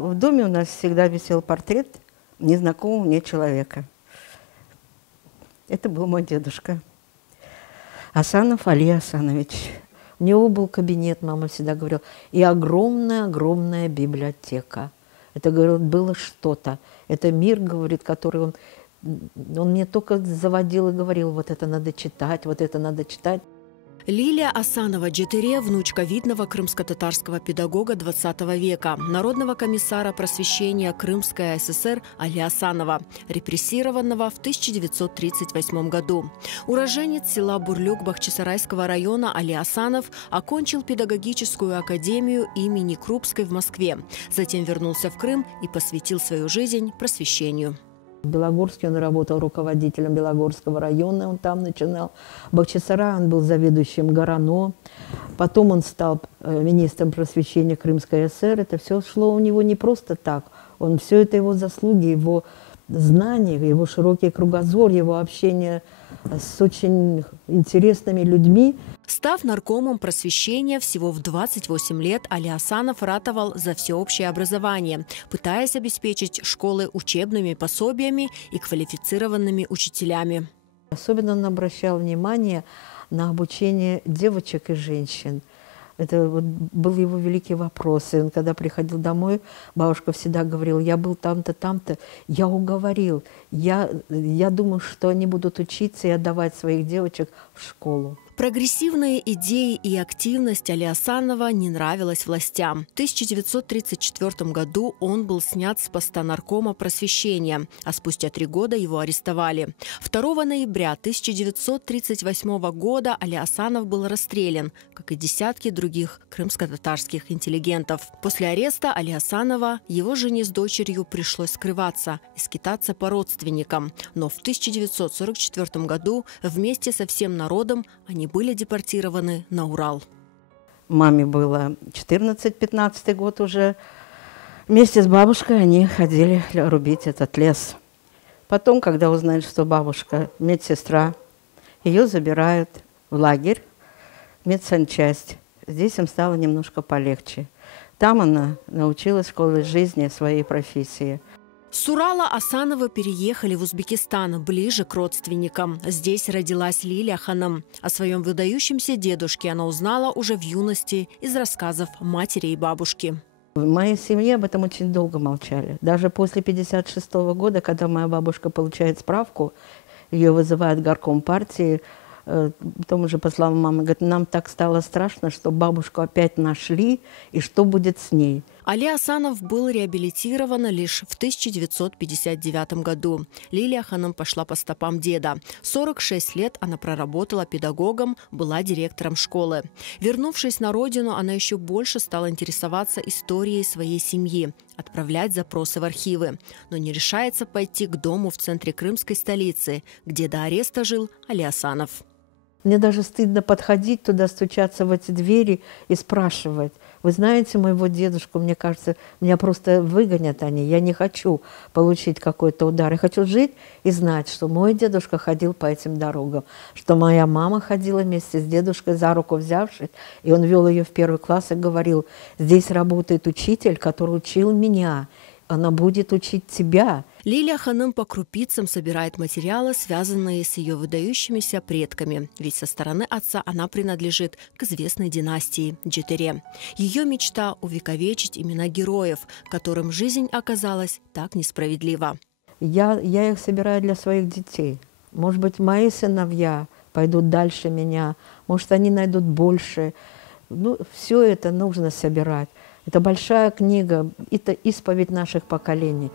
В доме у нас всегда висел портрет незнакомого мне человека. Это был мой дедушка Асанов Али Асанович. У него был кабинет, мама всегда говорила, и огромная-огромная библиотека. Это, говорит, было что-то. Это мир, говорит, который он мне только заводил и говорил, вот это надо читать, вот это надо читать. Лилия Асанова Джетере – внучка видного крымско-татарского педагога XX века, народного комиссара просвещения Крымской ССР Али Асанова, репрессированного в 1938 году. Уроженец села Бурлюк Бахчисарайского района Али Асанов окончил педагогическую академию имени Крупской в Москве. Затем вернулся в Крым и посвятил свою жизнь просвещению. В Белогорске он работал руководителем Белогорского района, он там начинал. В Бахчисарае он был заведующим ГОРАНО. Потом он стал министром просвещения Крымской ССР. Это все шло у него не просто так. Все это его заслуги, его знания, его широкий кругозор, его общение с очень интересными людьми. Став наркомом просвещения всего в 28 лет, Али Асанов ратовал за всеобщее образование, пытаясь обеспечить школы учебными пособиями и квалифицированными учителями. Особенно он обращал внимание на обучение девочек и женщин. Это вот был его великий вопрос. И он, когда приходил домой, бабушка всегда говорила, я был там-то, там-то, я уговорил. Я думаю, что они будут учиться и отдавать своих девочек в школу. Прогрессивные идеи и активность Али Асанова не нравилась властям. В 1934 году он был снят с поста наркома просвещения, а спустя 3 года его арестовали. 2 ноября 1938 года Али Асанов был расстрелян, как и десятки других крымско-татарских интеллигентов. После ареста Али Асанова его жене с дочерью пришлось скрываться и скитаться по родственникам. Но в 1944 году вместе со всем народом они были депортированы на Урал. Маме было 14-15 год уже. Вместе с бабушкой они ходили рубить этот лес. Потом, когда узнали, что бабушка медсестра, ее забирают в лагерь, в медсанчасть. Здесь им стало немножко полегче. Там она научилась школе жизни своей профессии. С Урала Асановы переехали в Узбекистан, ближе к родственникам. Здесь родилась Лилия Ханам. О своем выдающемся дедушке она узнала уже в юности из рассказов матери и бабушки. В моей семье об этом очень долго молчали. Даже после 1956 года, когда моя бабушка получает справку, ее вызывает горком партии, потом уже, по словам мамы, говорит, нам так стало страшно, что бабушку опять нашли, и что будет с ней. Али Асанов был реабилитирован лишь в 1959 году. Лилия Ханам пошла по стопам деда. 46 лет она проработала педагогом, была директором школы. Вернувшись на родину, она еще больше стала интересоваться историей своей семьи, отправлять запросы в архивы. Но не решается пойти к дому в центре крымской столицы, где до ареста жил Али Асанов. Мне даже стыдно подходить туда, стучаться в эти двери и спрашивать. Вы знаете моего дедушку, мне кажется, меня просто выгонят они. Я не хочу получить какой-то удар. Я хочу жить и знать, что мой дедушка ходил по этим дорогам, что моя мама ходила вместе с дедушкой за руку взявшись, и он вел ее в 1 класс и говорил, здесь работает учитель, который учил меня. Она будет учить тебя. Лилия Ханам по крупицам собирает материалы, связанные с ее выдающимися предками. Ведь со стороны отца она принадлежит к известной династии Джетере. Ее мечта – увековечить имена героев, которым жизнь оказалась так несправедлива. Я их собираю для своих детей. Может быть, мои сыновья пойдут дальше меня, может, они найдут больше. Все это нужно собирать. Это большая книга, это исповедь наших поколений.